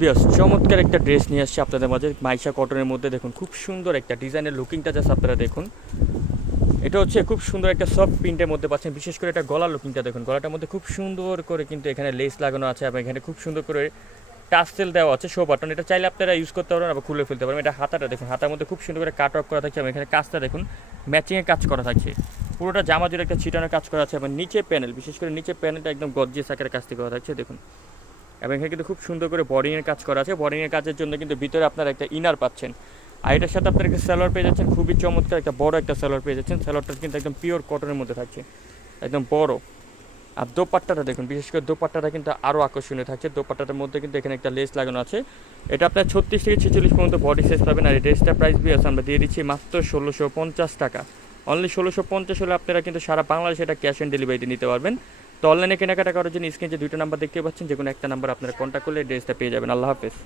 বিয়াস চমৎকার একটা ড্রেস নিয়ে আসছে আপনাদের মাঝে মাইশা কটনের মধ্যে। দেখুন খুব সুন্দর একটা ডিজাইনের লুকিংটা জাস্ট আপনারা দেখুন। এটা হচ্ছে খুব সুন্দর একটা সফট প্রিন্টের মধ্যে পাচ্ছেন। বিশেষ করে এটা গলার লুকিংটা দেখুন, গলাটার মধ্যে খুব সুন্দর করে কিন্তু এখানে লেস লাগানো আছে এবং এখানে খুব সুন্দর করে টাসেল দেওয়া আছে শো বাটন। এটা চাইলে আপনারা ইউজ করতে পারবেন আবার খুলে ফেলতে পারবেন। এটা হাতাটা দেখুন, হাতার মধ্যে খুব সুন্দর করে কাট অফ করা থাকছে এবং এখানে কাজটা দেখুন ম্যাচিংয়ে কাজ করা থাকছে। পুরোটা জামা জুড়ে একটা ছিটানোর কাজ করা আছে এবং নিচে প্যানেল, বিশেষ করে নিচে প্যানেলটা একদম গর্জিয়াস আকারে কাজটি করা থাকছে দেখুন। এবং এখানে কিন্তু খুব সুন্দর করে বডিংয়ের কাজ করা আছে। বডিংয়ের কাজের জন্য কিন্তু ভিতরে আপনারা একটা ইনার পাচ্ছেন। আর এটার সাথে আপনারা একটা সালোয়ার পেয়ে যাচ্ছেন, খুবই চমৎকার একটা বড় একটা সালোয়ার পেয়ে যাচ্ছেন। সালোয়ারটা কিন্তু একদম পিওর কটনের মধ্যে থাকছে, একদম বড়। আর দোপাট্টাটা দেখুন, বিশেষ করে দোপাট্টাটা কিন্তু আরও আকর্ষণীয় থাকছে। দোপাট্টাটার মধ্যে কিন্তু এখানে একটা লেস লাগানো আছে। এটা আপনার 36 থেকে 46 পর্যন্ত বডি সাইজ পাবেন। আর এই ড্রেসটা প্রাইস বি আছে আমরা দিয়ে দিচ্ছি মাত্র 1650 টাকা। অনলি 1650 হলে আপনারা কিন্তু সারা বাংলাদেশে এটা ক্যাশ অন ডেলিভারিতে নিতে পারবেন। তো অনলাইনে কেনাকাটা করার জন্য স্ক্রিনে যে দুইটা নাম্বার দেখতে পাচ্ছেন, যে কোনো একটা নাম্বার আপনারা কন্ট্যাক্ট করলে ড্রেসটা পেয়ে যাবেন। আল্লাহ হাফেজ।